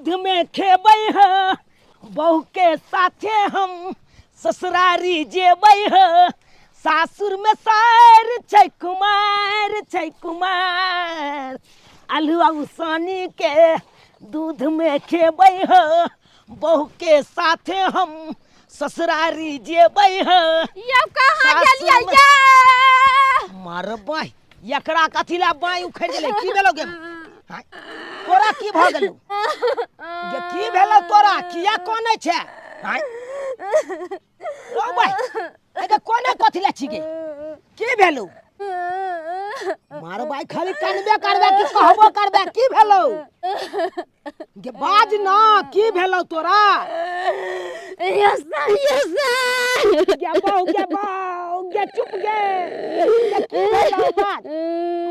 दूध में खेबै ह बहू के साथे हम ससुरारी जेबै ह सासुर में सार छै कुमार आलूआ उसनी के दूध में खेबै ह बहू के साथे हम ससुरारी जेबै ह ये कहां गेलियै ये मार बाई एकरा कथी ला बाई उखड़ गेलै की भेलौ गे तोरा की भ गेलौ गे की भेलौ तोरा किया कोनै छै रो बाई एके कोने कथी ला छी गे की भेलौ मार बाई खाली कानबे करबे कि कहबो करबे की भेलौ गे बाज ना की भेलौ तोरा यस गे बाऊ गे चुप गे की भेलौ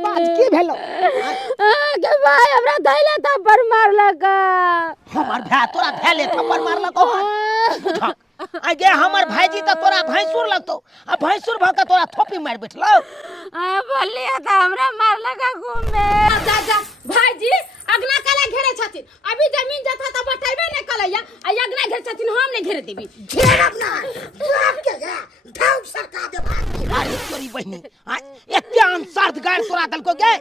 बाज की भेलौ के भाई हमरा धैले थप्पड़ मारलक हमर भाई तोरा धैले थप्पड़ मारलक हो आगे हमर भाईजी त तोरा भैंसुर लगतौ आ भैंसुर भ के तोरा थोपी मार बैठलौ बोलिए त हमरा मारलक घूमे जा भाईजी अगना काला घेरे छथिन अभी जमीन जथा त बटाइबे नै कलैया आ अगना घेरे छथिन हम नै घेरे देबी घेरब ना बाप के गे धाउ सरका दे अरे तोरी बहिनी एते अंसार्थ गाड़ तोरा दलको गे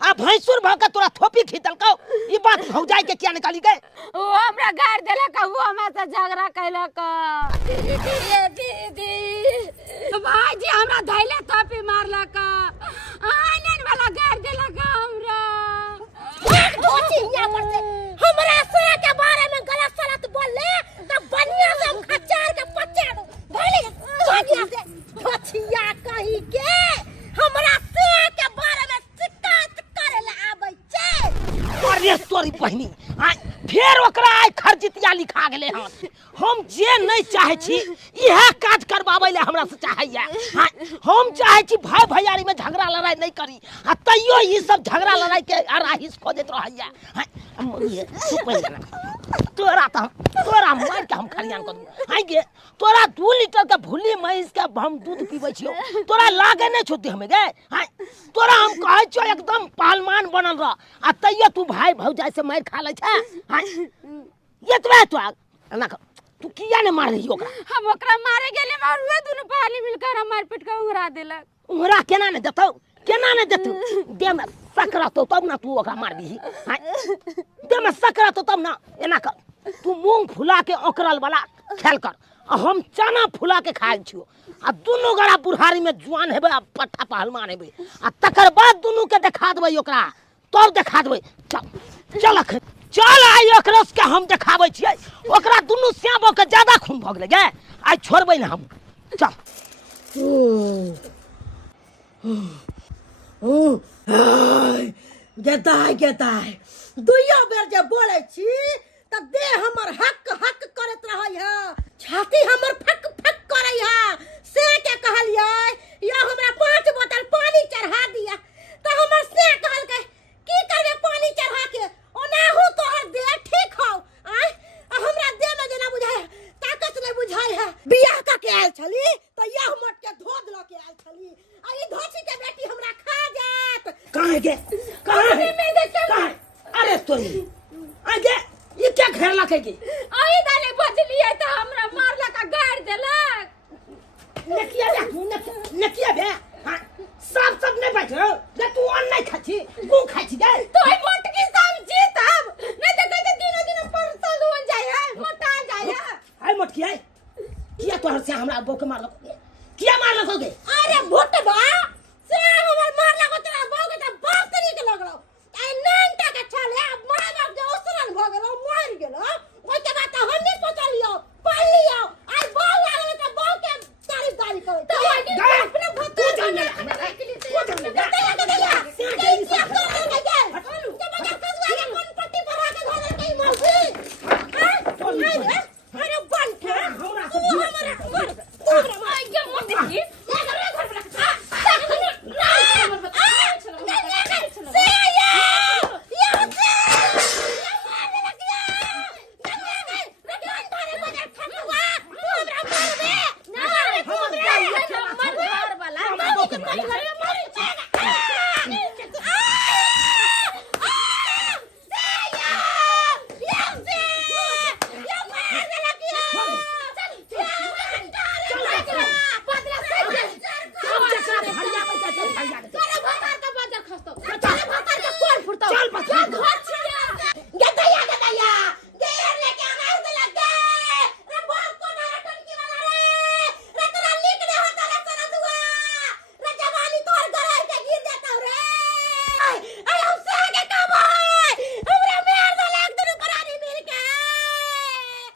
आ भैंसुर भ के तोरा थोपी खींचलकौ ई बात भौजाई के क्या निकाली गए ओ हमरा गाड़ देलक वो हमरा से झगड़ा कैलक दीदी भाईजी हमरा धैले थोपी मारलक आनन वाला गाड़ देलक हमरा धोती यहाँ पर से हमरा से के बारे में गलत सलत बोलले त बनिया से हम खच्चार के पच्चा दो भले बनिया से धोतिया कहीं के हमरा से के बारे में शिकायत करे ला आबै छै अरे तोरी बहिनी फेर ओकरा आइ खर्जितिया लिखा गेले हन हम जे नहीं चाहे छी इहे काज करबाबै ले हमरा से चाहैया हम चाहे छी भाई भैयारी में झगड़ा लड़ाई नहीं करी आ तइयो ई सब झगड़ा लड़ाई के अराहिस खोजत रहैया तोरा मार के हम खरियान कर दूं आई गे तोरा 2 लीटर के भूली महीस के हम दूध पीबै छियो तोरा लागे नहीं छोती हमें गे तोरा हम कहै छियो एकदम पहलवान बनल रह आ तइयो तू भाई भौजाई से मार खा लै छै एतबे तो ना तू किया ने मार रही ओकरा हम ओकरा मारे गेले और वे दोनों पहले मिलकर मार पीट के उंगरा देलक उंगरा केना ने देतौ दे में सकरतो तब ना तू ओकरा मार दी दे में सकरतो तब ना एना कर तू मूंग फुला के ओकरल वाला खेल कर आ हम चना फुला के खाइ छियो आ दुनु गड़ा बुढ़ारी में जुआन हेबे आ पट्टा पहलवान हेबे आ तकर बाद दुनु के देखा देबै ओकरा तब देखा देबै चल आई ओकरा के हम देखाबै छियै ओकरा दुनु श्यामो के ज्यादा खून भ गेलै गे आइ छोड़बै ना हम चल गेताय दुइयो बेर जे बोलै छी त दे हमर हक करत रहै है छाती हमर फक करै है से के कहलियै या हमरा 5 बोतल पानी चढ़ा दिया त हमर से कहलकै की करबे पानी चढ़ा के ओनाहु तोहर दे ठीक हो हमरा दे में जेना बुझाय ताकत नहीं बुझाय है बियाह का के आयल छली त यह मोट के धोद ल के आयल छली आ ई धोची के बेटी हमरा खा जात कहां गे कहां अरे तोरी आगे ये क्या घेरला के आई दाले बजलिए त हमरा मारला का गाड़ देलक नकिया बे सब नहीं बैठ रहो जे तू अन्न नहीं खाची तू खाची गे तो आई मोटकी सब्जी तब नहीं तो कहते दिनों परसल हो जाए है मोटा जाए है हाय मोटकी है किया तोहर से हमरा बो के मारलो किया मारलो गे अरे भुटबा से हमर मारला को तोरा बो के त बाप तरी के लगलो आई नानटा के छले माय बाप जे ओसरन भ गेलो मार गेलो ओइ के बात हम नहीं पकड़लियो पल्लियो आई बो लागले त बो के तारीफ करे तो अपने भत्ता जाने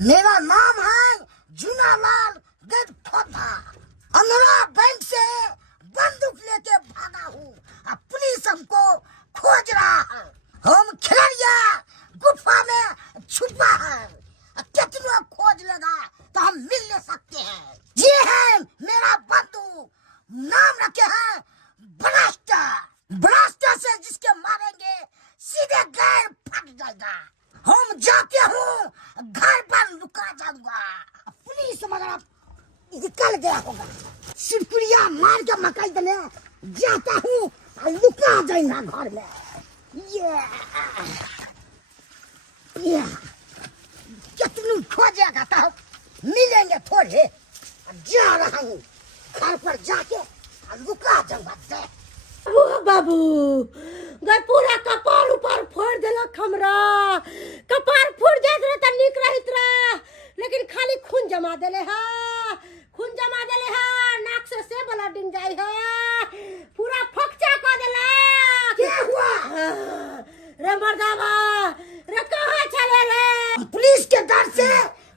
मेरा नाम है जूनालाल गेटखोदा। अनरा बैंक से बंदूक लेके भागा हूँ। अब पुलिस हमको खोज रहा है। हम खिलरिया गुफा में छुपा है। कितना खोज लगा तो हम मिल ले सकते हैं। ये है मेरा बंदूक, नाम रखे हैं ब्लास्टर। ब्लास्टर से जिसके मारेंगे सीधे गैर फट जाएगा। हम जाते हूँ, घर पर लुका जाऊंगा। पुलिस मगर निकल गया होगा। सिरपुरिया मार के मकई देने जाता हूँ और लुका जाएगा घर में। ये कितनू खोजेगा तब मिलेंगे थोड़े। जा रहा हूँ, घर पर जाके लुका जाऊंगा। ओ बाबू गए पूरा कपार ऊपर फोड़ देलक हमरा। कपार फूट जात रहे त निक रहित रहे, लेकिन खाली खून जमा देले है। खून जमा देले है, नाक से ब्लडिंग जाई है, पूरा फकचा कर देला। क्या हुआ? रे मर्दावा रे कहां चले रे? पुलिस के डर से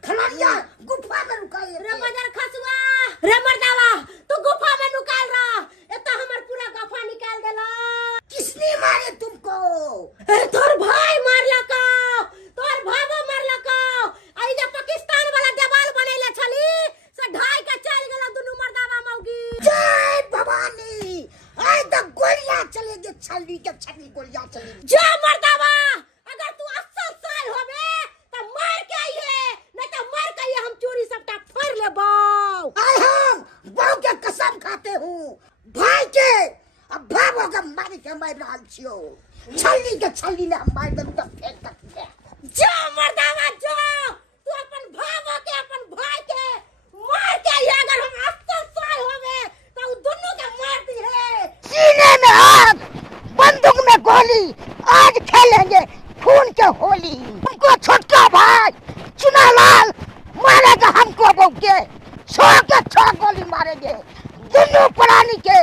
खलरिया गुफा में लुकाई। रे मदर खसुआ रे मर्दावा तू गुफा में लुकाल रहा। एता हमर पूरा गफा निकाल देला। किसने मारे तुमको? तोर भाई मारला का, तोर भागो मारला का। आई जे पाकिस्तान वाला देवाल बनेले छली से ढाई के चल गेला दुनु मर्दावा मौगी। जय भवानी। आज तक गोलियां चलेगी, छली के छली गोलियां चलेगी। जा मर्दावा अगर तू 80 साल होबे त मार के आइए, नहीं त मार के आइए हम चोरी सबटा फोड़ लेबो। आए हम बहु के कसम खाते हूँ, भाई के अब भावो के मारी के मार रहा छियो। छली के छली ने हम मार देबू त फेंक दे। जा मर्दावा जा, तू अपन भावो के अपन भाई के मार के आइए। अगर हम 80 साल होबे त उ दोनों के मार दी है। सीने में आग, बंदूक में गोली, आज खेलेंगे खून के होली। हमको छोटका भाई चुनालाल मारेगा, हमको बौके 100 के 6 गोली मारेंगे। दोनों प्राणी के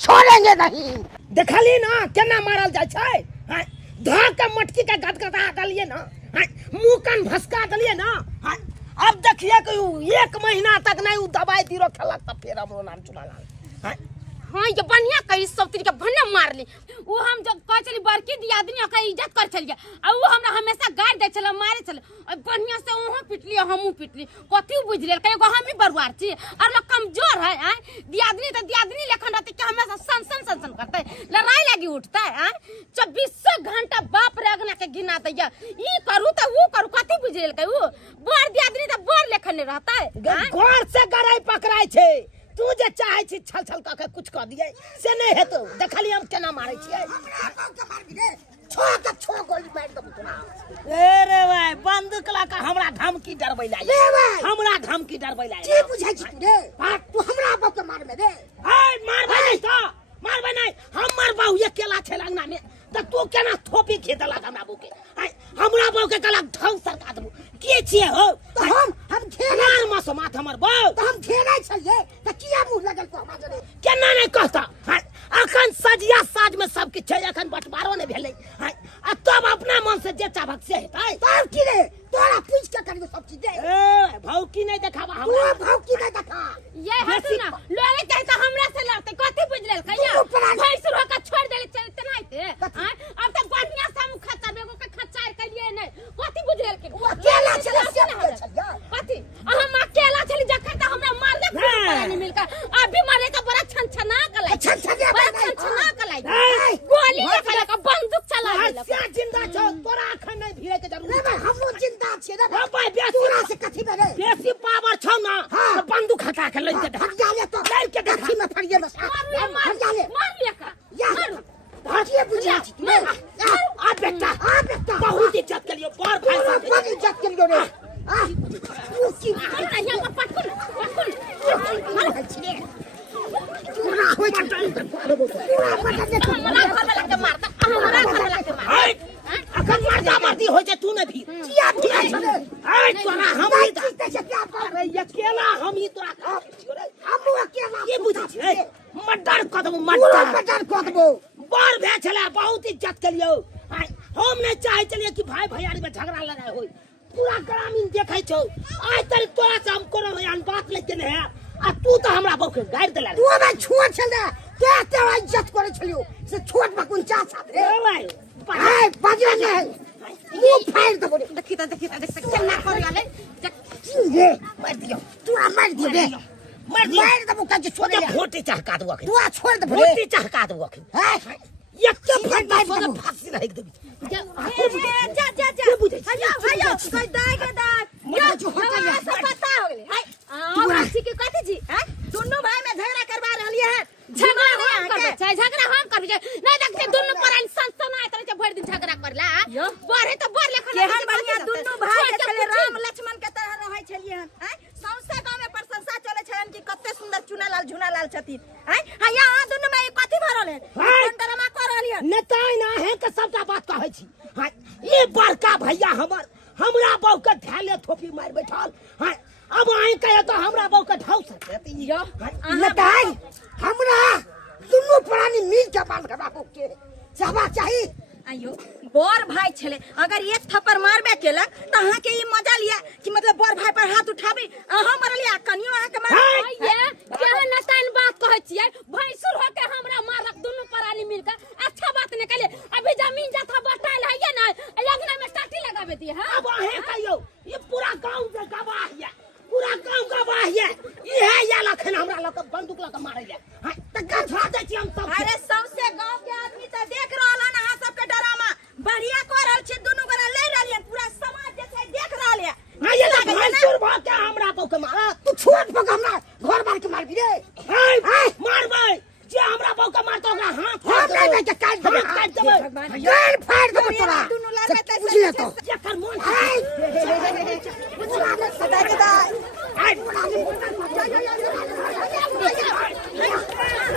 छोड़ेंगे नहीं। देखली ना केना मारल जाय छै। हां धर के मटकी के गदगदा दलिए ना, हां मुंह कान भसका दलिए ना। हां अब देखिए कि 1 महीना तक नहीं उ दवाई दिरो खेलक त फिर हमरो नाम चुनालाल। हां हाँ ये बढ़िया करी सब तरीके भन्ने मार ली। वो हम जब कह चली बड़की दी आदमी ओकरा इज्जत कर चलिए, और वो हमरा हमेशा गाड़ दे चल मारे चल। और बढ़िया से ओहो पिटली हमहू पिटली। कथी बुझ ले कहियो हम ही बरुआर छी और लोग कमजोर है। हैं दियादनी तो दियादनी लेखन रहते कि हमेशा सन करते, लड़ाई लगी उठता है। 24 घंटा बाप रे अगना के गिना दैया, ई करू त वो करू। कथी बुझ ले कहियो बड़ दियादनी तो बड़ लेखन नहीं रहता है। घर से गराई पकड़ाई छे। तू जे चाहे छी छल के कुछ कर दिए से नहीं हेतो। देखली हम केना मारे छियै। छो गोली मार दबू तोरा। ए रे भाई बंदूक ला के हमरा धमकी डरबै ला। हमरा धमकी डरबै ला। की बुझाई छी तू रे? तू हमरा बाप के मार में रे। हाय मारबै नहीं तो मारबै नहीं। हम मारबौ ये केला छै लगना में त तू केना थोपी खेदला हमरा बुके। हमरा बाऊ के गला ढंग सरका देबू। के छिए हो? तो हम खेला मास माथ हमर बाऊ तो हम खेलै छलिए त किया मुंह लगल को हमरा जरे? केना नहीं कहता। अखन सजिया साज में सब किछ छै, अखन बंटवारो नहीं भेलै। आ तब अपना मन से जे चाहत से हेतै। तब की रे तोरा पूछ के करियो सब चीज दे। ए भौकी नहीं देखाबा हमरा। तू भौकी नहीं देखा। ये हटू ना लड़े चाहे तो हमरा से लड़ते। कथी बुझ ले कहिया भाई सुर होकर छोड़ देले चलते नहीं थे। अब तक बढ़िया से हम खच्चा बेगो के खच्चार करिए नहीं। कथी बुझ ले के अकेला चले से छलिया। कथी हम अकेला चली जखन त हमरा मार ले नहीं मिलकर। अभी मारे का बड़ा छनछना कलाई छनछना कलाई गोली लेके का बंदूक चला देला। क्या जिंदा छौ? तोरा अखन नहीं भिड़े के जरूरत रे हमहु जिंदा छियै रे। भाई तोरा से कथी में रे? बेसी पावर छौ ना तो बंदूक हटा के लई के हट जा ले तो लई के देख। कथी में फड़िए बस हट जा ले। मार लिया का या भाटिए बुझा छी तू रे। आ बेटा बहुत इज्जत के लिए बार भाई तोरा साहब बड़ी इज्जत करियो रे। तू की अरे यहाँ का पटकुन तोरा होय छ तोरा पटा दे। हमरा घर लगे मारता हमरा घर लगे मार। हाय अखन मारती होय छै तू नहीं भी। किया भिड़ा छले? हाय तोरा हम ही जीते से क्या पर? अरे अकेला हम ही तोरा का छियो रे। हमहु अकेला ये बुझी छै मर्डर क देबो पूरा मर्डर। मर्डर कर देबो। बार भे छले बहुत इज्जत के लिए। हम नहीं चाहे चलिए कि भाई भैयारी में झगड़ा लड़ाई होई। पूरा ग्रामीण देखे छौ आज तक तोरा से हम कोनो यान बात लेके नहीं है आ तू तो हमरा बौके गाड़ देला तू हमरा छोड़ छले के तेरा इज्जत करे छलियो से छोट बकुन चा साथ रे भाई हाय बाजरा ने मुंह फाड़ दे बोले देखी त केना करियाले रे मार दियो तू मार दियो रे मार दे मुका के छोड़ दे भोटी चहका दो तू छोड़ दे बोले भोटी चहका दो हाय एक के फाड़ मार फांसी रह एकदम जा हायो कोई दाई के दाई मुझे जो होता है सब पता हो गेले हाय आ ठीक है कथि जी हैं दोनों भाई में झगड़ा करवा रहली है झगड़ा हम करबे चाहे झगड़ा हम करबे चाहे नहीं देखते दोनों परान संसन आए तरह भर दिन झगड़ा करला बढ़े तो बढ़ लेखन केहन बढ़िया दोनों भाई के चले राम लक्ष्मण के तरह रहै छलिए हन हैं सौंसे गांव में प्रशंसा चले छन कि कते सुंदर चुनालाल झुनालाल छथिन हैं हां यहाँ दोनों में कथि भरल है कोन ड्रामा कर रहली है नेताई ना है के सबटा बात कहै छी हां ये बड़का भैया हमर हमरा बहू के ढाले थोपी मार बैठल हां अब आए कहे तो हमरा बहू के ढाउ सकते यो नेताई हमरा दुनु प्राणी मिल के बाल के बाबू के चाहबा चाहिए आयो बड़ भाई छले अगर एक थप्पड़ मारबे केलक त अहाँ के ई मजा लिया कि मतलब बड़ भाई पर हाथ उठाबी अहाँ मरलिया कनियो अहाँ के मार ये केहन नतान बात कहै छियै भैंसुर हो के हमरा मारक दोनों परानी मिलके अच्छा बात ने कहले अभी जमीन जथा बटाइल है ना लगना में टाटी लगाबे दिए हां अब आहे कहियो ये पूरा गांव के गवाह है पूरा गांव गवाह है इहे या लखन हमरा लक बंदूक लक मारै ले हां त गठा दे छी हम सब अरे सबसे गांव के आदमी त देख रहल हन अहाँ सब के डरामा बढ़िया कर रहल छी दुनु गोरा ले रहलियन पूरा समाज जे छै देख रहल है हां ये भैंसुर भ के हमरा बहू के मारा तू छोट पक हमरा घर मार के मार भी रे हां मारबै जे हमरा बहू के मारतो ओकरा हाथ हां ले के काट देबे काट देबै गाल फाड़ देबे तोरा दुनु लड़बे त बुझ ले तो एकर मन सदा के दा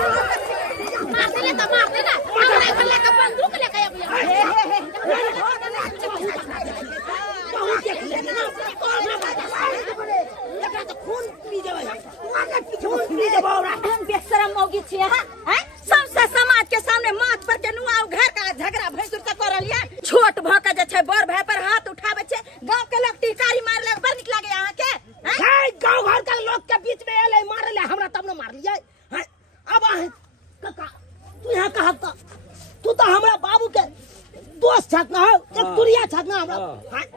मारले तो मारले ना हमरा घर लेके बंदूक लेके आबिया बहुत देख ले ना एकरा त खून पी जेबै खून पी जेबै ओकरा हम बेशरम मौगी छिए हैं सबसे समाज के सामने माथ पर के नुआ घर का झगड़ा भैंसुर से कर रहलिए छोट भ के जे छै बड़ भाई पर हाथ उठाबे छै गांव के लोग टिकारी मार ले बड़ निक लागे अहाँ के हाय गांव घर के लोग के बीच में एले मार ले हमरा तब न मार लियै हाय अब आहे काका तू यहां कहा तू तो हमरा बाबू के दोस्त छत ना एक तुरिया छत ना हमरा हाय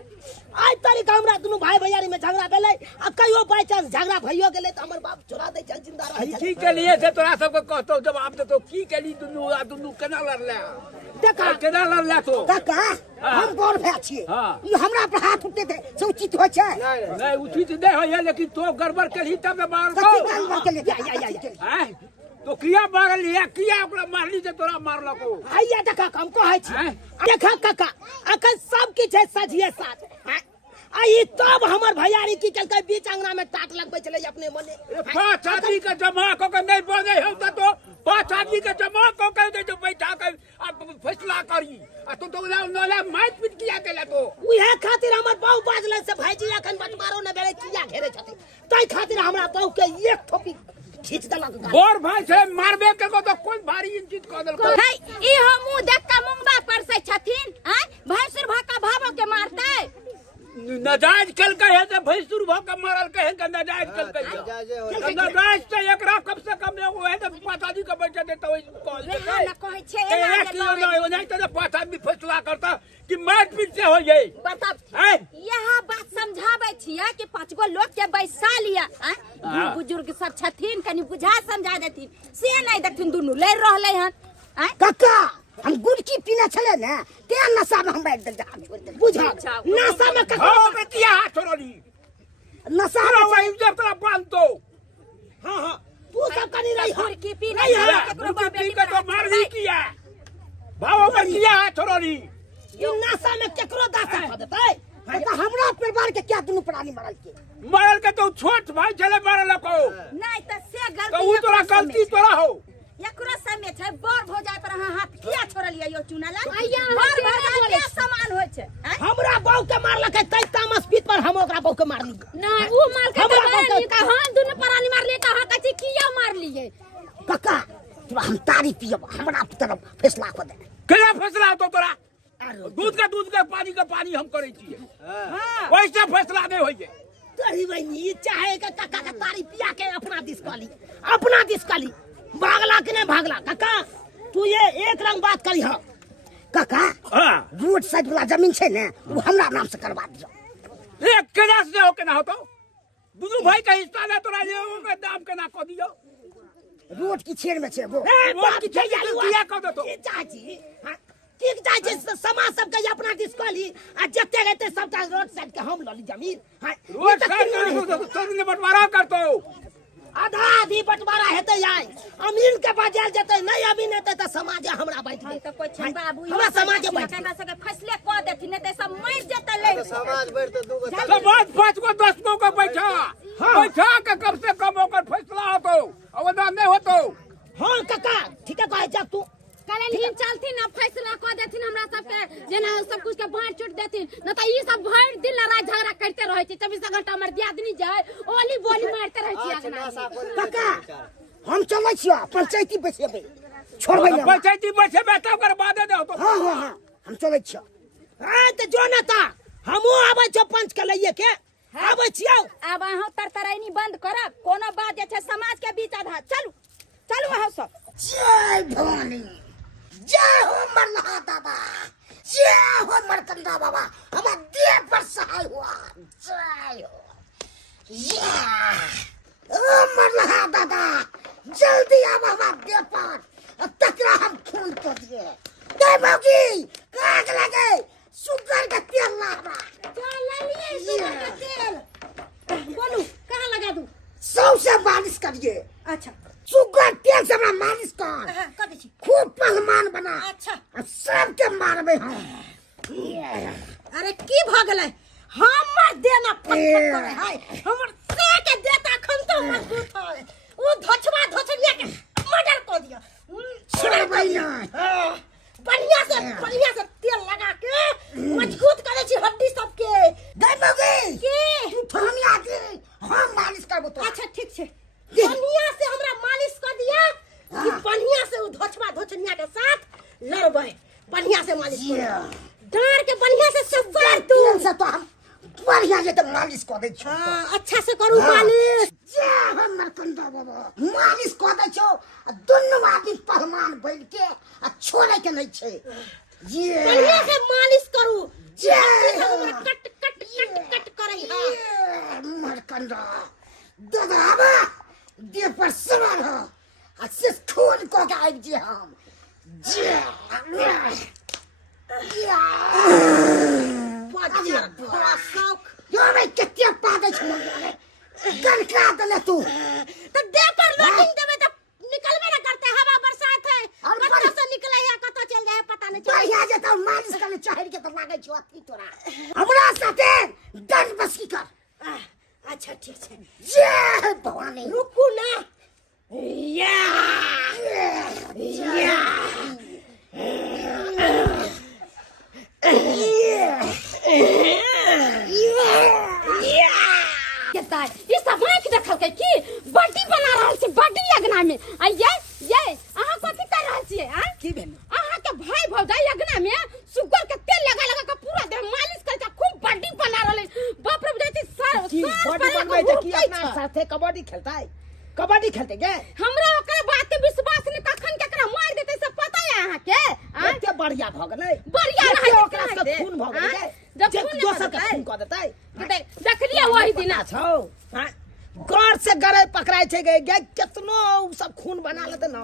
आज तारीख हमरा दुनु भाई भैयारी में झगड़ा भेलै आ कहियो बाय चांस झगड़ा भइयो गेलै त हमर बाप चोरा दै छल जिंदा रहै छल की के लिए से तोरा सबके कहतो जवाब देतो की केली दुनु केना लड़ले देखा केना लड़ले तो काका हम बड़ भाई छिए हां ई हमरा पर हाथ उठते थे से उचित हो छै नहीं उचित नहीं होय लेकिन तो गड़बड़ केली तब मार दो सच्ची गाल मार के ले जा तो किया मारल है किया ओकरा मारली जे तोरा मारलको आइया देखा हम कहै छी देखा काका अखन सब किछ है सजिए साथ आई तब हमर भैयारी की कलकै बीच अंगना में टाट लगबै छलै अपने मने पांच आदमी के जमा क के नहीं बने हो तो पांच आदमी के जमा क के दे जो बैठा के फैसला करी आ तो नला माइट पीट किया केला तो उहे खातिर हमर बहु बाजले से भाईजी अखन बटमारो न भेलै किया घेरे छथि तै खातिर हमरा बहु के एक थोपी खींच देलक और भाई से मारबे के तो कोई भारी इंचित क देलको है ई हमू देख के मुंगबा परसै छथिन हैं भैंसुर भक्का भाबो के मारतै नजायज कलकै है जे भैंसुर भ के मारल कहे के नजायज कलकै है नजायज से एकरा कम से कम एगो है त पांच आदमी के बैठे देता ओइ कॉल वेहा न कहै छै एक किलो नहीं तो पांच आदमी फैसला करता कि मार पीट से हो जाए बता हैं यह बात समझाबै छियै कि पांच गो लोग के बैसा लिया हैं बुजुर्ग सब छथिन कनी बुझा समझा देथिन से नहीं देखथिन दुनु लड़ रहलै हन हैं काका हम गुड़की पीना छले ना ते नशा में हम बैठ दे छोड़ दे बुझा नशा में ककरो हां बेटिया हाथ छोड़ली नशा सारा वही जब तेरा बांध दो हां हां तू सब कनी रही हो गुड़की पीना नहीं छले है केकरो बाप बेटी बेटी का तो मार दी किया भाव में किया हाथ छोड़ली ई नशा में केकरो दासा ख देतै तो हमरा परिवार के क्या दुनु प्राणी मरल के मारल के तो छोट भाई चले मारल को नहीं त से तो गलती वो तोरा गलती तोरा हो एकरो समय छै बड़ भ जाय पर अहाँ हाथ किया छोड़लियै यो चुनाला आइया, बड़ अहाँ भ केना जाय के समान होय छै हैं हमरा बहु के मारलकै तै तामस पीत पर हम ओकरा बहु के मारली नहीं वो मार के हमरा मारली बौका- का हां दोनों परानी मारली का हां कथि किया मारलिए काका तोरा हम तारी पियब हमरा तरफ फैसला कर दे केना फैसला होतो तोरा दूध के दूध के पानी हम करे छिए वैसे फैसला नहीं होइए तोरी बहनी चाहे के काका के तारी पिया के अपना दिस काली भागला कि नहीं भागला काका तू ये एक रंग बात करी हो काका हां रोड साइड वाला जमीन छे ने वो हमरा नाम से करवा दियो एक केना से हो के ना होतो दुनू भाई का हिस्सा ले तोरा ये ओकर दाम केना क दियो रोड की छेड़ में छे वो बात की याली किया क देतो की चाची ठीक चाची समाज सब के अपना दिस काली आ जते रहते सबटा रोड साइड के हम लली जमीन रोड साइड का तोरी ने बंटवारा करतो आधा आधी बंटवारा हेते आई अमीन के बाजार जते नहीं अमीन हेते त समाज हमरा बैठ गए तो कोई छन बाबू हमरा समाज बैठ हमरा सके फैसले क देथि ने त सब मर जते ले समाज बैठ तो दूगो समाज 5 को 10 को बैठा के कम से कम ओकर फैसला होतो अवदान नहीं होतो हां काका ठीक है कहे जा तू कल ही चलथिन ना फैसला क देथिन हमरा सब के जेना सब कुछ के बांट चुट देथिन न त ई सब भर दिन लड़ाई झगड़ा करते रहै छै 24 घंटा हमर दियादनी जाय ओली बोली मारते रहै छै अगना काका हम चलै छियो पंचायती बैठेबे छोड़बै ना पंचायती बैठेबे तब कर बादे दे होतो हां हम चलै छियो त जो न त हमहु आबै छ पंच के लइए के आबै छियो अब अहाँ तरतराइनी बंद करब कोनो बात जे छै समाज के बीच आधा चलू अहाँ सब जय भवानी जय हो मरनहा दादा जय हो मरकंदा बाबा हमार देह पर सहाय हुआ जय हो ओ मरनहा दादा जल्दी आब हमार देह पर तकरा हम खून कर दिए जय मौगी काग लगे शुगर का तेल ला हमरा शुगर का तेल बोलू कहाँ लगा दूं सौसे मालिश करिए अच्छा शुगर तेल से हमरा मालिश कर कर दै छी खूब पहलवान बना अच्छा सबके मारबे हम अरे की भ गेलै हमर देना फटफट करे है हमर से के देता खन तो मजबूत है ओ धोछलिया के मर्डर कर दिया छोड़बै ना बढ़िया से तेल लगा के मजबूत करे छी हड्डी सबके गई मौगी के तू थामिया दे हम मालिश करबो तो अच्छा ठीक छे बढ़िया से हमरा मालिश कर दिया कि बढ़िया से उ धोछनिया के साथ लड़बै बढ़िया से मालिश कर डार के बढ़िया से सब कर तू तेल से तो हम बढ़िया से तो मालिश कर दे छो अच्छा से करू मालिश जे हमर कंदा बाबा मालिश कर दे छो दुनु आदमी पहलवान बैठ के छोड़े के नहीं छे ये बढ़िया से मालिश करू जे हमरा कट करे है मरकंदा दादा आबा देह पर सवार हो अच्छे खून को के आबि जे हम जे बाजार बड़ा शौक यो मैं कत्ते पागल छ गन का दले तू तो दे पर लोडिंग देबे तो निकलबे ना करते हवा बरसात है कत्तो से निकले है कत्तो चल जाए पता नहीं चले बढ़िया जे तो मालिश करे चाहर के तो लागे छ अथी तोरा हमरा साथे दन बसकी कर अच्छा ठीक है जय भवानी रुकू ना या केता ई सब आंख देखल के की बॉडी बना रहल छी बॉडी यज्ञा में आ ये अहाँ कथि कर रहल छी आ की भेल अहाँ के भाई भौजाई यज्ञा में शुगर के तेल लगा के पूरा देह मालिश कर के खूब बॉडी बना रहल बाप रे बुझाई सर की बॉडी बनबै त की अपना साथे कबड्डी खेलते गे हमरा ओकर बात के विश्वास नहीं कखन केकरा मार देते से पता है अहाँ के आ एते बढ़िया भ गेलै बढ़िया एते रहै ओकरा से खून भ गेलै जब जे खून दोसर के देतै खून क देतै देखलिए वही दिन छौ गौर से गरे पकड़ाई छै गे केतनो उ सब खून बना लेते न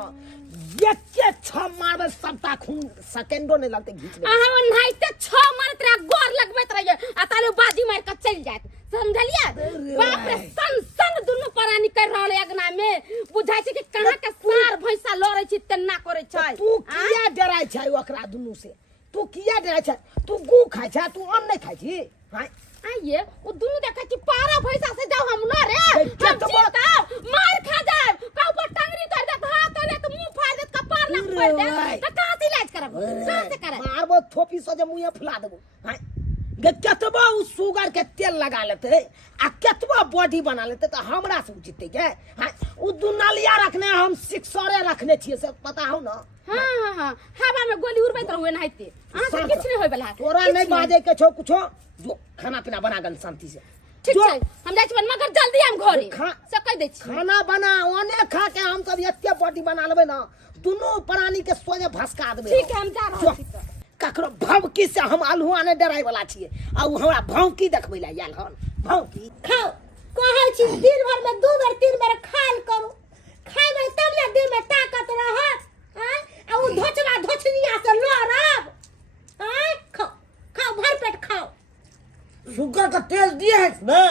एके छ मारबे सबटा खून सेकंडो नहीं लगते घीच ले अहाँ ओनाइते 6 मारत रहे गोर लगबैत रहिए आ ताले बाजी मार के चल जात समझलिए बाप रे सन दुनु प्राणी कर रहल यज्ञा में बुझाई छै कि कहां के सार भैंसा लड़ै छी तेना करै छै तू किया डराय छै ओकरा दुनु से तू किया डराय छै तू गू खाय छै तू अन्न नहीं खाय छी हां आइए वो दुनु देखै छी पारा भैंसा से जाओ हम लड़े हम तो जीतब मार खा जाए का ऊपर टंगरी कर देत हाथ ले तो मुंह फाड़ देत कपार ना फोड़ दे त कहां से इलाज करब कहां से करब मारबो थोपी से जे मुंह फुला देबो हां गे केतबा उ शुगर के तेल लगा लेते आ केतबा बॉडी बना लेते तो हमरा से जीते के उ दुनालिया रखने हम सिक्सरे रखने छिए से पता हो ना। हां हवा में गोली उड़बैत रहू एनाहिते अहाँ से किछ नहीं होय बला तोरा नहीं बाजे के छो कुछो जो खाना पीना बना गन शांति से ठीक छै हम जाय छी मगर जल्दी हम घरे से कह दै छी खाना बना ओने खा के हम सब एते बॉडी बना लेबे ना दोनों प्राणी के सोजे भसका देबे। ठीक है हम जा रहल छी ककरो भौंकी से हम आलू आने डराई वाला छिए आ उ हमरा भौंकी देखबै ला आयल हन भौंकी खाओ कहै छी दिन भर में 2 बेर 3 बेर खाइल करू खाइबै तब ने देह में ताकत रहत हैं आ उ धोचवा धोचनिया से लड़ब हैं खाओ खाओ भर पेट खाओ। शुगर का तेल दिए है ना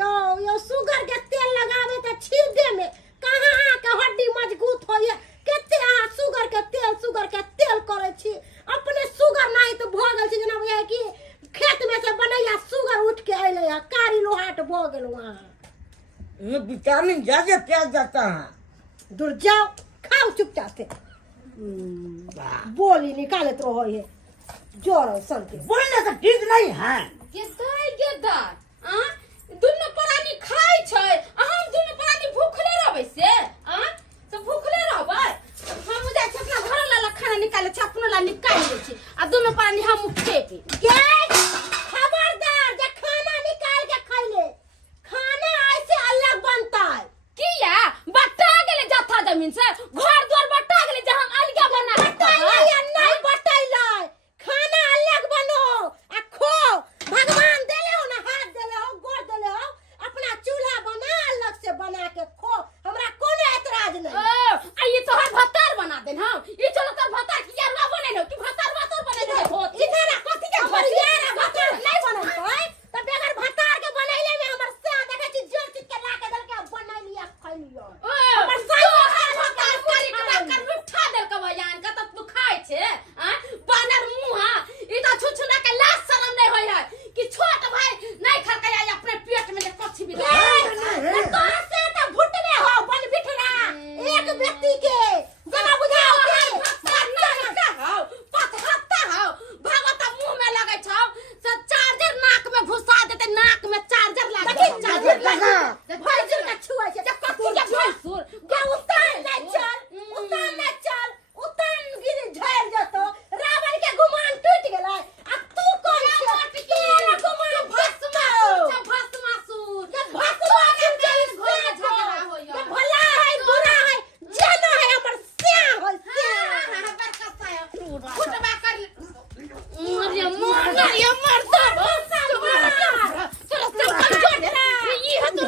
यो शुगर के तेल लगावे त छीर दे में कहां के हड्डी मजबूत होय केते अहाँ शुगर के तेल करे छी अपने शुगर नहीं तो भ गेल छी जना बुझाय कि खेत में से बनैया शुगर उठ के आइले या कारी लोहाट भ गेल वहां में विटामिन ज्यादा पाया जाता है। दूर जाओ खाओ चुपचाप से बोली निकालत रहो है जोर सन के बोलने का ठीक नहीं है। ये दाई आ दुनु प्राणी खाय छै हम दुनु प्राणी भूखले रहबै से आ तो भूखले रहबै हम जाय छै अपना घर ला खाना निकाले छै अपनो ला निकाल दै छी आ दुनु प्राणी हम खेबे के खबरदार जे खाना निकाल के खइले खाना ऐसे अलग बनता है किया बटा गेले जथा जमीन से घर द्वार बटा गेले जे हम अलग बना बटैले या नहीं बटैले खाना अलग बनो आ खो भगवान देले हो ना हाथ देले हो गोड़ देले हो अपना चूल्हा बना अलग से बना के खो हमरा कोनो एतराज नहीं। आ ये तो हर भत्तार बना देन हम ई चलो तर भत्तार किया ना बने लो कि भत्तार बने दे हो इधर कथि के भरियारा भत्तार नहीं बनल है त बेगर भत्तार के बनैले में हमर से देखे छी जोर चीज के ला के देल के बना लिया खाइ लियो हमर साई भत्तार पूरी कर लुठा देल के बयान का त तू खाय छे आ बानर मुहा ई त छुछुना के लाज शरम नहीं होय है कि छोट भाई नहीं खा के आई अपने पेट में कछि भी तो से त भुटने हो बन बिठरा एक व्यक्ति के जना बुझाओ के पतहत्ता हो भगत मुंह में लगे छौ से चार्जर नाक में घुसा देते नाक में चार्जर लगा चार्जर लगा भैंसुर का छुआ छे कथि के भैंसुर के उतान नहीं चल उतान गिर झड़ जतो रावण के गुमान टूट गेलै आ तू कोन छे तेरा गुमान भस्मासुर के झगड़ा होय भला है बुरा है जानो है हमर से होय फुटबा कर मरिया मर दब चलो सब काम छोड़ दे ई है तो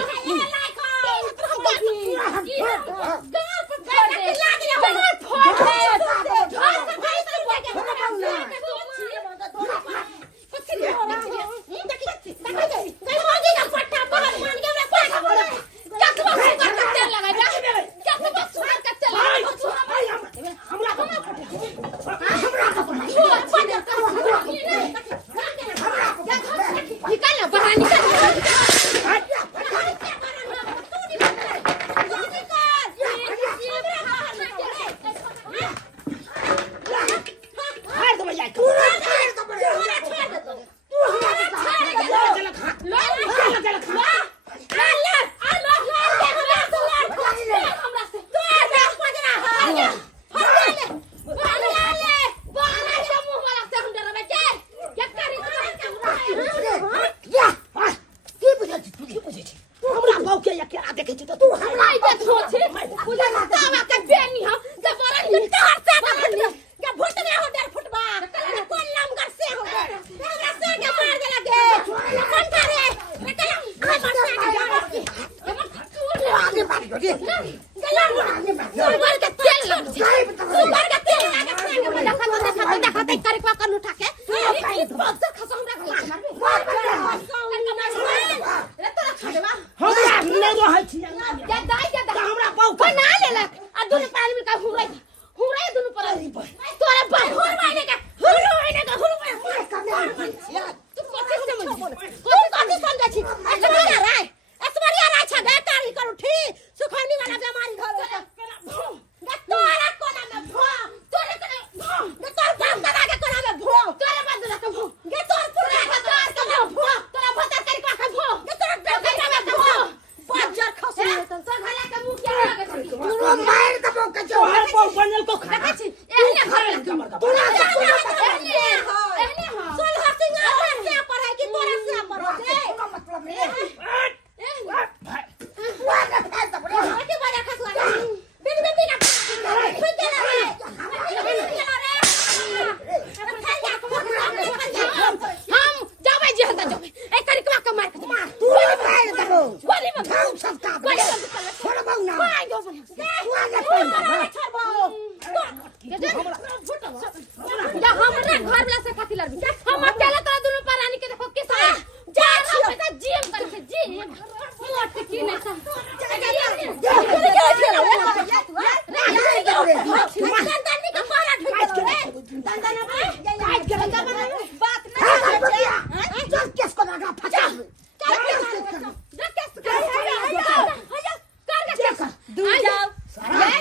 निकाल बाहर निकाल तोर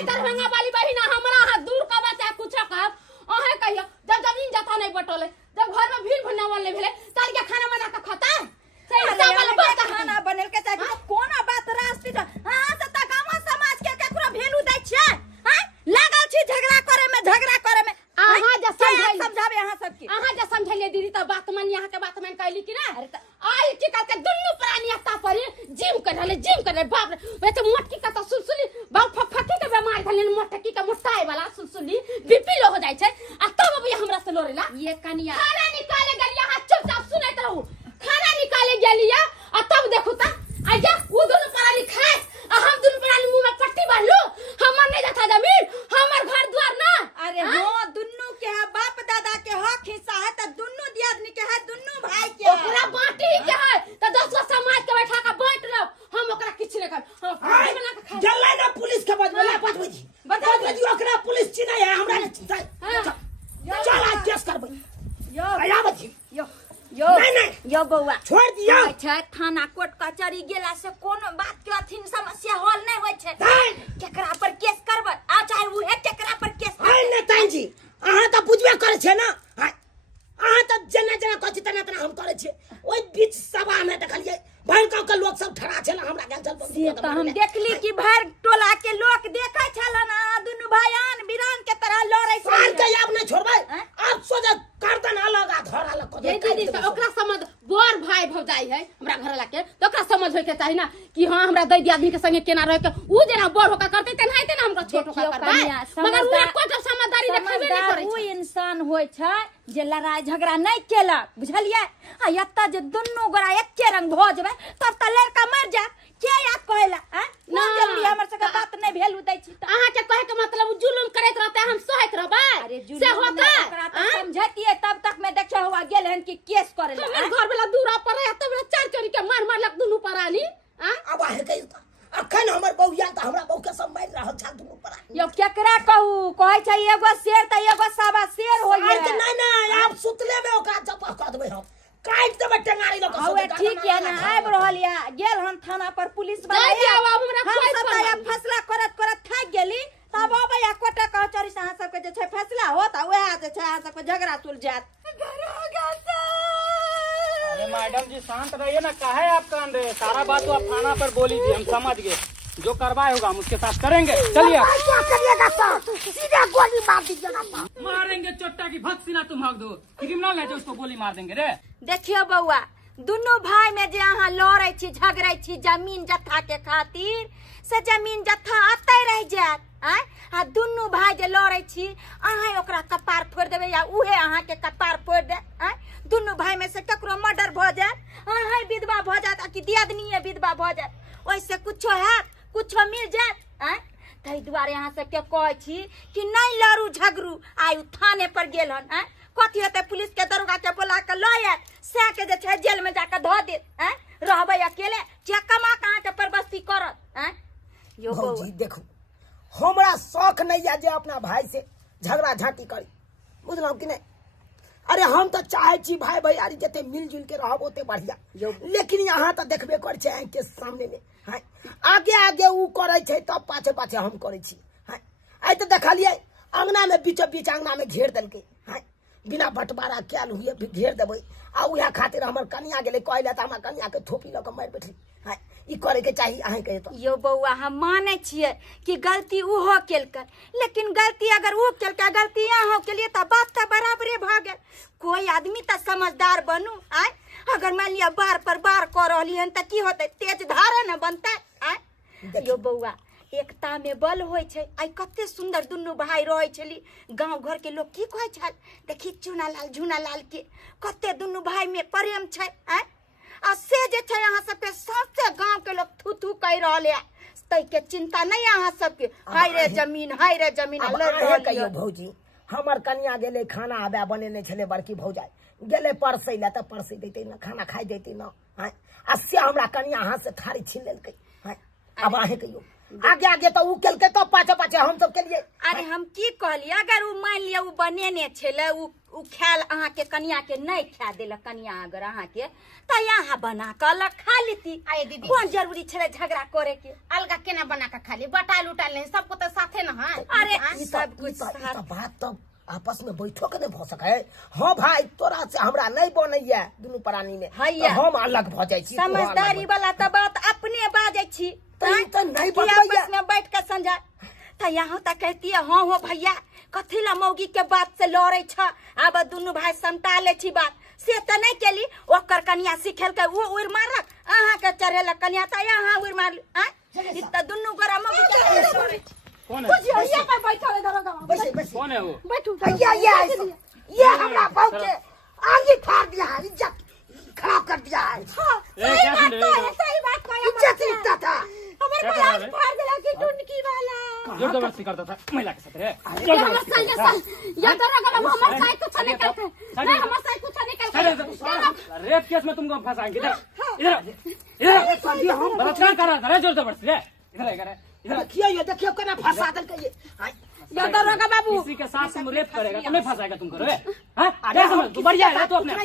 दरभंगा वाली बहिन हमरा हाथ दूर का बात है कुछ कब अहे कहियो जब जमीन जथा नहीं बटोले जब घर में भीड़ भन्नावल नहीं भेले तार के खाना बना के खाता सही वाला बात खाना बनल के चाही कोन बात रास्ती हां त गांव समाज के केकरो भेलू दै छै हैं लागल छी झगड़ा करे में अहाँ जे समझाबे अहाँ सबके अहाँ जे समझलिए दीदी त बात मान यहाँ के बात मान कहली कि ना आई की का के दुन्नु प्राणी आता पर जिम कर बाप रे वैसे मोटकी का तो सुलसुली बाप फफकी के बीमार धले मोटकी का मोटाई वाला सुलसुली बीपी लो हो जाय छै आ तब अब हमरा से लोरेला ये कनिया खाना निकाले गलिया हाथ चुपचाप सुनैत रहू खाना निकाले गलिया आ तब देखू त आजा वो दुनु प्राणी खाए आ हम दुनु प्राणी मुंह में पट्टी बांधलू हमर नहीं जाता जमीन हमर घर द्वार ना अरे हो दुन्नु के है बाप दादा के हक हिस्सा है त दुन्नु दियादनी के है दुन्नु भाई के ओकरा बाटी के है त 10 समाज के बैठा के बांट लो हम ओकरा किछ नहीं कर हम फ्राई बना के खा जल्ला ना पुलिस के बजबला बजबजी बजबजी ओकरा पुलिस चिना है हमरा नहीं चल आज केस करबै यो आया बजी यो नहीं यो बौआ छोड़ दिया छै थाना कोर्ट कचहरी गेला से कोनो बात के अथिन समस्या हल नहीं होय छै केकरा पर केस करबै आ चाहे उहे केकरा पर केस हाय नेताजी जी अहाँ त बुझबे करे छै ना अहाँ त जना कहै तना हम करे छै ओइ बीच सभा में देखलिए भर गांव के लोग सब ठड़ा छला हमरा गेल चल से त हम देखली कि भर टोला के लोग देखै छला ना दुनु भाईयान वीरान के तरह लड़ै छै साल के अब नहीं छोड़बै अब सोजा गर्दन अलग आ धर अलग कर ये दीदी से ओकरा समझ बोर भाई भौजाई है हमरा घर वाला के तो ओकरा समझ होय के चाही ना कि हां हमरा दैदी आदमी के संगे केना रह के उ जेना बोर होकर करते तेनाहिते ना हमरा छोट होकर करबै मगर उ एको तो समझदारी देखेबे नहीं करै उ छै इंसान होय छै जे लड़ाई झगड़ा नहीं केलक बुझलियै आ यत्ता जे दुन्नु गोरा एके रंग भ जेबै तब त लड़का मर जात के याद कहला हैं ना जल्दी हमर सके बात नहीं भेलू दै छी त अहाँ के कहे के मतलब जुलुम करैत रहते हम सहैत रहबै से होता ओकरा त समझतिए तब तक में देखियो हुआ गेल हन कि केस करे ला हमर घर वाला दूरा पर रहे तब चार चोरी के मार मारलक दुनु परानी अब आहे कहि अखन हमर बहुया त हमरा बहु के सब मार रहल छ दुनु पर यो केकरा कहू कहै छै एगो शेर त एगो सवा शेर होइए नहीं आप सुतले में ओकरा जप क देबै हम काट देबै टेंगारी ल हवे ठीक है ना आब रहल या गेल हम थाना पर पुलिस वाला जाय आब हमरा कोई सताया फैसला करत थक गेली तब अबै या कोटा कचहरी से अहाँ सबके जे छै फैसला होत आ ओहे जे छै अहाँ सबके झगड़ा सुलझात अरे मैडम जी शांत रहिए ना, काहे आप कान रहे? सारा बात तो आप थाना पर बोली थी, हम समझ गए। जो करवाए होगा हम उसके साथ करेंगे। चलिए क्या करिएगा सर? सीधे गोली मार दीजिएगा सर। मारेंगे चोट्टा की भक्त सीना तुम हक दो। क्रिमिनल है जो उसको गोली मार देंगे रे। देखियो बउआ, दुनू भाई में जे अहाँ लड़ै छी झगड़ै छी जमीन जत्था के खातिर, से जमीन जत्था अतै रह जात। आ दुनू भाई जे लड़ै छी अहाँ ओकरा कपार फोड़ देबै या उहे अहाँ के कपार फोड़ दे। दुनू भाई में से ककरो मर्डर भ जात, अहाँ विधवा भ जात कि दियादनीये विधवा भ जात, ओइसे कुछो हैत, कुछो मिल जात। तै दुआरे अहाँ सब के कहै छी कि नहीं लड़ू झगड़ू। आयु थाने पर गेल हन, कथी हेतै पुलिस के दरोगा के बोला के लऽ आयत, से के जे छै जेल में जाके धऽ देत। रहबै अकेले जे कमा कहाँ के परबस्ती करत। यो भौजी देखो, हमरा शौक नहीं है जे अपना भाई से झगड़ा झांटी करी, बुझलौ कि नहीं? अरे हम तो चाहे छी भाई भैयारी जते मिलजुल के रहब ओते बढ़िया, लेकिन यहाँ तो देखबे कर छै के सामने में आगे आगे उ करे छै तब पाछे पाछे हम करे छी। आई तो देखलिए अंगना में बीचो बीच अंगना में घेर देलकै, बिना बंटवारा कैल हुए घेर देबै। आ उहे खातिर हमर कनिया गेलै कहले त हमर कनिया के थोपी ल के मार बैठली। ई करे के चाहिए अहाँ के तो। यो बउआ हम माने छियै कि गलती उहो केलकै, लेकिन गलती अगर उ केलकै गलती अहाँ केलिए त बात त बराबरे भ गेल। कोई आदमी त समझदार बनू। अगर मान लिया बार पर बार कर रहली हन त की होतै, तेज धारे न बनतै। यो बउआ, एकता में बल होय छै। आई कते सुंदर दुनू भाई रहै छली, गांव घर के लोग की कहै छल, देखी चुनालाल झुनालाल के कते दुनू भाई में प्रेम छै। आ से जे छै अहाँ सबके सबसे गांव के लोग थू थू कहि रहले, तै के चिंता नहीं अहाँ सबके। हाय रे जमीन लड़ रहल है। भौजी हमर कनिया गेले खाना आबे बनेने छले बड़की भौजाई, गेले परसै ला त परसै देतै न, खाना खाइ देतै न। आ से हमरा कनिया हाथ से थारी छीन लेलकै। अब आहे कहियो आगे आगे तो उ केलकै तो पाछे पाछे हम सब के लिए। अरे हम की कहलिए, अगर उ मान लिया उ बनेने छले, उ उ ख्याल अहाँ के कन्या के नहीं खा देल कन्या अगर अहाँ के तो यहाँ बना के अलग खा लेती। आए दीदी कौन जरूरी छे झगड़ा करे के? अलगा केना बना के खा ली, बटाल उटाल नहीं, सबको तो साथे न है। अरे सब कुछ बात तो आपस में बैठो के नहीं भ सके। हाँ भाई तोरा से हमरा नहीं बनैया दुनू प्राणी में, हैया। तो हम अलग भ जाई छी। समझदारी वाला तो बात अपने बाजे छी तो नहीं कि बतैया। आपस में बैठ के समझा तो यहाँ तक कहती है हाँ हो भैया कथी ला मौगी के बात से लड़े छ, अब दुनू भाई समटा ले छी बात से तो नहीं केली। ओकर कन्या सिखेल के वो उड़ मारक अहाँ के चढ़ेल कन्या तो यहाँ उड़ मार इ त दुनू गोरा मौगी के लड़े। कौन है? बुझियो ये पर बैठल है दरोगा बाबू। बैसे बैसे कौन है वो? बैठू ये हमरा बहु के आगे फाड़ दिया है, इज्जत खराब कर दिया है। क्या सुन रहे हो? सही बात कह इज्जत लिखता था। हमारे क्या को कर रहा आज है? फाड़ दिला कि टुनकी वाला। जोर जबरदस्ती करता था महिला के साथ रे। या दरोगा बाबू हमारे साथ कुछ नहीं करते, नहीं हमारे साथ कुछ नहीं करते। रेप केस में तुमको फंसाएंगे। इधर इधर इधर बलात्कार कर रहा था रे जोर जबरदस्ती रे। इधर इधर इधर देखियो देखियो केना फंसा देल के ये। या दरोगा बाबू किसी के साथ तुम रेप करेगा तो नहीं फंसाएगा तुमको रे। हां क्या समझ तू बढ़िया है तो अपने आप को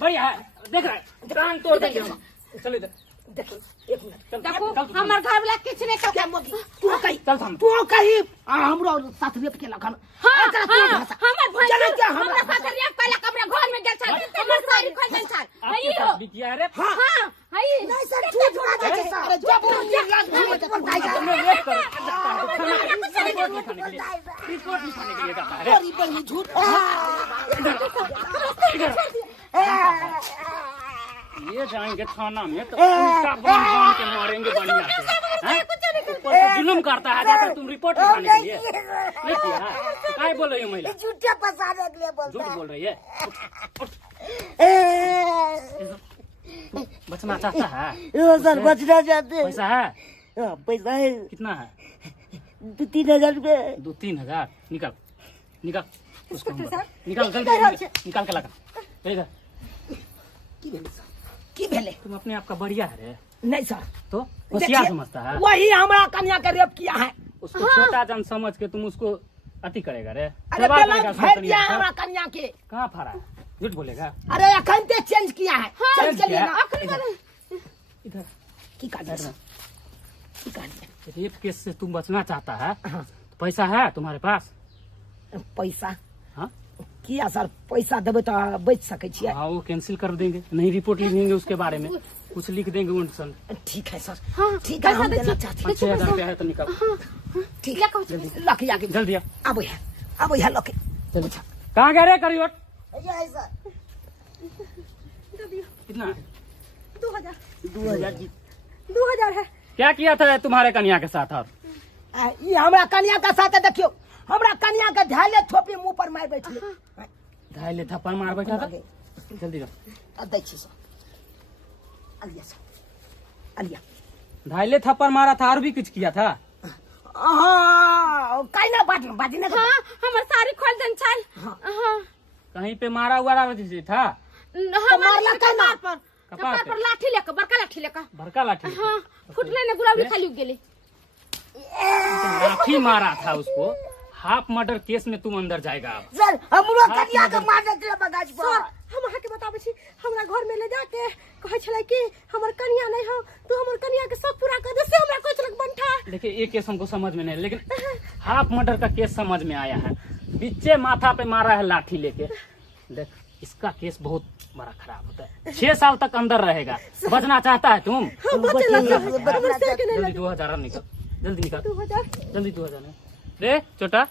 बढ़िया है देख रहा है कान तोड़ देंगे हम। चल इधर देखो एक मिनट देखो हमार घर वाला किछ नहीं करते। क्या मोगी तू कही चल हम तू कही हमरो साथ रेप के लखन। हां हमार भाई चले क्या हम हमरा साथ रिएक्ट पहले कमरा घर में गेल छल, हमर सारी खोल देल छल। आपके साथ भी किया है रे। हां हई नहीं सर झूठ बोला जाए सर। अरे जो बोल दिया लाज भाई तो भाई तुमने रेप कर रिपोर्ट लिखाने के लिए जाता है रे। बड़ी बड़ी झूठ। ये जाएंगे थाना में तो उल्टा बांध के मारेंगे बढ़िया से। हैं? ऊपर से जुल्म करता है जाकर तुम रिपोर्ट लिखाने के लिए नहीं किया। तो काय बोल रही है महिला? झूठे फंसाने के लिए बोलता झूठ है। बोल रही है। बचना चाहता है? सर बचना चाहते पैसा है? पैसा है कितना है? 2-3 रुपए। 2-3 निकाल निकाल उसको निकाल जल्दी निकाल के लगा इधर। की भेले? तुम अपने आप का बढ़िया है रे। नहीं सर तो होशियार समझता है। वही हमरा कन्या के रेप किया है। उसको छोटा जन समझ के तुम उसको अति करेगा रे। अरे जवाब बेला देगा फेंक दिया है उसको हमरा कन्या के। कहाँ फाड़ा है? झूठ बोलेगा। अरे अखन ते चेंज किया है। चेंज चेंज कर लेना। किया? इधर की काज है? की काज है? रेप केस से तुम बचना चाहता है तो पैसा है तुम्हारे पास? पैसा हाँ किया सर पैसा देवे तो बच सके छिए। हाँ वो कैंसिल कर देंगे, नहीं रिपोर्ट लिखेंगे उसके बारे में कुछ लिख देंगे उनसन। ठीक है सर ठीक है हम देना चाहते हैं। 6,000 रुपया है तो निकाल ठीक है लकी आके जल्दी आ। अब है लकी। जल्दी कहाँ गए रे करियोट? ये सर कितना है? 2000 2000 है। क्या किया था तुम्हारे कन्या के साथ? और ये हमरा कन्या का साथ देखियो हमरा कन्या के ढाले थोपी मुंह पर मार बैठले। घायल थप्पड़ मार बैठा था। जल्दी कर। दै छी सर अलिया सर अलिया घायले थप्पड़ मारा था और भी कुछ किया था? हां काई ना बाजी ना। हां हमर सारी खोल देन छल। हां कहीं पे मारा हुआ था? मारला कना पर कपार पर लाठी लेकर बड़का लाठी लेकर। बड़का लाठी? हां फुटले ने गुलाबी खाली गेले। लाठी मारा था उसको। हाफ मर्डर केस में तुम अंदर जाएगा अब। सर हमरो कन्या के मार देले बगाज सर पर। हम अहाँ के बताबै छी हमरा घर में ले जाके कहै छलै कि हमर कन्या नहीं हो तू हमर कन्या के सब पूरा कर दे से हमरा कहै छलक बनठा। देखिए ये केस हमको समझ में नहीं, लेकिन हाफ मर्डर का केस समझ में आया है। बीचे माथा पे मारा है लाठी लेके। देख इसका केस बहुत बड़ा खराब होता है। 6 साल तक अंदर रहेगा। बचना चाहता है तुम? जल्दी 2000 निकल जल्दी निकल 2000 जल्दी 2000 रे छोटा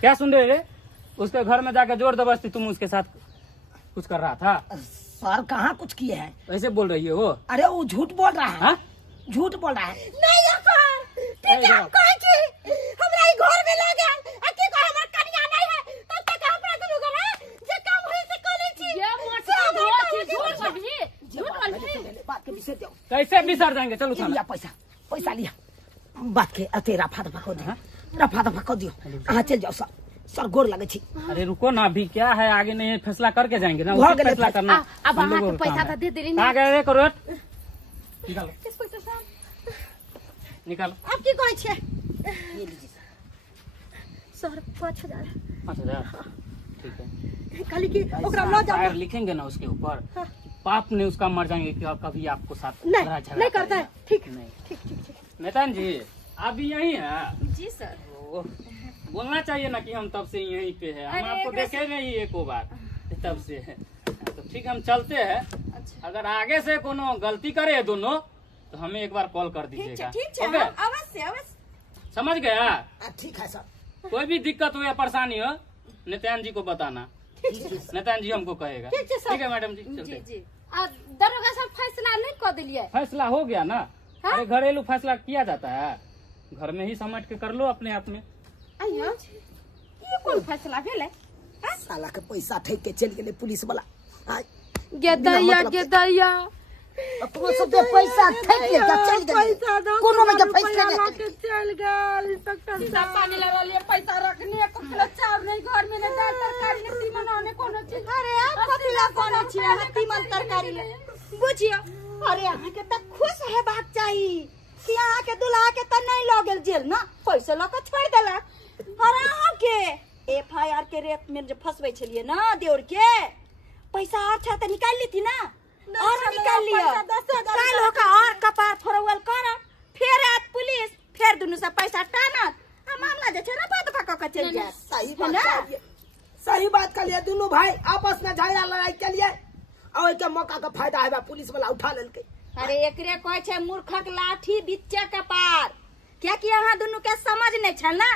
क्या सुन रहे रे? उसके घर में जाकर जोर जबरदस्ती तुम उसके साथ कुछ कर रहा था? सर कहाँ कुछ किए हैं? ऐसे बोल रही है वो? अरे वो झूठ बोल रहा है। हाँ? झूठ बोल रहा है। नहीं सर ठीक है हम कहै छी हमरा ई घर में ले गेल आ की कह हमर कन्या नहीं है तब तक हमरा दुनु गोरा जे काम होई से कर लै छी। ये मोटी झूठ बोलबी बात के विषय दो। कैसे बिसर जाएंगे? चलो थाना। लिया पैसा लिया बात के अते रफा दफा कर दियो रफा दफा कर दियो। अहाँ चल जाओ सर गोर लगे छी। अरे रुको ना, अभी क्या है आगे नहीं फैसला करके जाएंगे ना। हो उसी गया फैसला करना अब हम अहाँ लोगों के का पैसा काम तो है। दे देली कहाँ गए रे करोट? निकालो किस पैसा सर निकालो। आप की कहै छै? सर 5000 5000 ठीक है। खाली की ओकरा न जा शायर लिखेंगे ना उसके ऊपर, पाप ने उसका मर जाएंगे कि कभी आपको साथ लड़ाई झगड़ा नहीं करता है। ठीक नहीं। ठीक ठीक ठीक। नेतान जी आप भी यही है? जी सर। ओह, बोलना चाहिए ना कि हम तब से यहीं पे है, हम आपको देखे नहीं एको बार तब से है। तो ठीक हम चलते हैं। अच्छा। अगर आगे से कोनो गलती करे दोनों तो हमें एक बार कॉल कर दीजिएगा। ठीक है, ओके? अवश्य अवश्य। समझ गया? ठीक है सर। कोई भी दिक्कत हो या परेशानी हो नित्यान जी को बताना। नित्यान जी हमको कहेगा। ठीक है मैडम जी, चलते जी हैं। जी। दरोगा साहब फैसला नहीं कर दिलिए? फैसला हो गया ना। अरे घरेलू फैसला किया जाता है, घर में ही समझ के कर लो अपने आप में। अयो ये कौन फैसला भेले? साला के पैसा ठेक के चल गेले पुलिस वाला। गे दैया अपनो सब के पैसा ठेक के चल गेले, कोनो में के फैसला नहीं। चल गया इंस्पेक्टर सीधा पानी लगा लिए, पैसा रखने को किलो चावल नहीं, घर में नहीं, दाल तरकारी नहीं, तीमन होने कोनो चीज। अरे कथिला कोन छी अहाँ तीमन तरकारी ले बुझियो। अरे अहाँ के त खुश है बात चाहिए कि अहाँ के दुल्हा के त नहीं ल गेल जेल ना, पैसा ल के छोड़ देला। अरे अहाँ के एफआईआर के रेट में जो फसबै छलिए ना देवर के पैसा अच्छा त निकाल ली थी ना, और निकाल लियो। काल होका और कपार फोरवल कर, फिर आत पुलिस, फिर दुनु से पैसा टानत, आ मामला जे छै ना बात पक्का के चल जात। सही बात कहलिए, सही बात कहलिए। दोनों भाई आपस में झगड़ा लड़ाई के लिए और के मौका का फायदा है पुलिस वाला उठा लेलके। अरे एकरे कहै छै मूर्खक लाठी बिच्चे के पार, क्या कि अहाँ दुनु के समझ नहीं छल ना।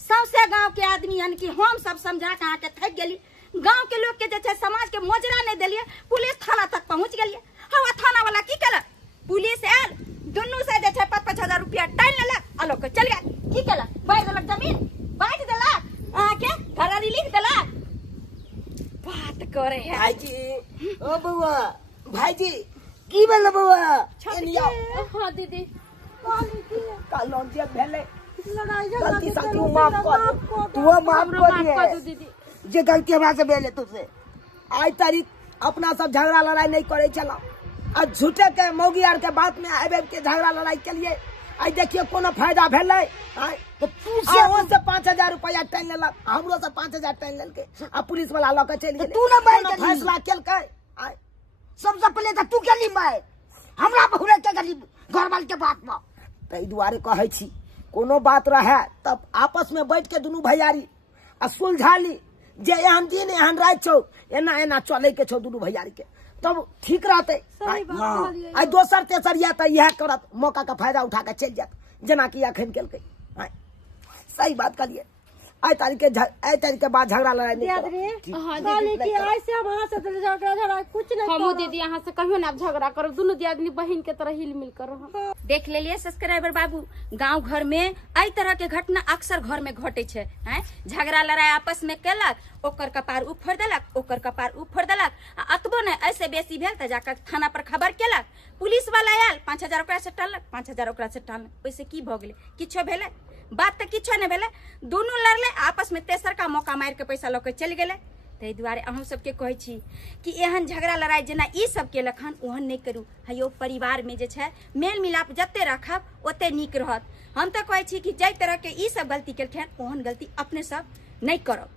सौसे गांव के आदमी यानी कि हम सब समझा के अहाँ के थक गेली, गांव के लोग के जे छै समाज के मोजरा नहीं देलिए, पुलिस थाना तक पहुंच गेलिए। हवा थाना वाला की केलक, पुलिस आयल दुनु से जे छै 5-5 हजार रुपया टाइल लेलक, आ लोग के चल गया। की केलक, बांट देलक जमीन, बांट देलक, अहाँ के घरारी लिख देलक। बात करे है भाईजी ओ बउआ, भाईजी की भेल बउआ? एनिया हां दीदी काल लौंजिया भेले लड़ाई गलती से तू माफ कर दो, तू माफ कर दे। दीदी जे गलती हमरा से भेले तुझसे आज तारीख अपना सब झगड़ा लड़ाई नहीं करे चला, आज झूठे के मौगी आर के बात में आबे के झगड़ा लड़ाई के लिए आज देखिए कोनो फायदा भेले। तो पूछे वो से 5,000 रुपया टाइम लेलक, हमरो से 5,000 टाइम लेलके, आ पुलिस वाला लऽ के चल गेलै। तू ना बैठ के फैसला केलकै। सबसे पहले तो तू के ली मैं हमरा बहुरे के गली घर वाल के बात में ताहि दुआरे कहै छी कोनो बात रहे तब आपस में बैठ के दुनू भैयारी आ सुलझा ली, जे एहन दिन एहन रात छौ, एना एना चले के छौ दुनू भैयारी के, तब ठीक रहते। आई दोसर तेसर या तो यह करत, मौका का फायदा उठा के चल जात, जना कि अखन केलकै। सही बात करिए। आई तारीख के बाद झगड़ा लड़ाई नहीं करब। हां खाली दीदी की ऐसे हम वहां से झगड़ा कुछ नहीं हमू दीदी यहाँ से कहियो ना झगड़ा करो, दोनों दियादनी बहन के तरह हिल मिल कर रहो। देख ले लिए सब्सक्राइबर बाबू, गांव घर में एई तरह के घटना अक्सर घर में घटे छै। हैं झगड़ा लड़ाई आपस में केलक, ओकर कपार उफोड़ देलक, ओकर कपार उफोड़ देलक, आ अतबो ने ऐसे बेसी भेल त जाकर थाना पर खबर केलक, पुलिस वाला आयल 5,000 ओकरा से टालक, 5,000 ओकरा से टालक। ओइसे की भ गेलै, किछो भेलै? बात तो किछो नहीं भेलै, दोनों लड़ले आपस में, तेसर का मौका मार के पैसा लऽ के चल गेलै। ताहि दुआरे अहूँ सबके कहै छी कि एहन झगड़ा लड़ाई जेना ई सब केलक हन ओहन नहीं करू। हयो परिवार में जे छै मेल मिलाप जते रखब ओते नीक रहत। हम तो कहै छी कि जाहि तरह के ई सब गलती केलखिन ओहन गलती अपने सब नहीं करब।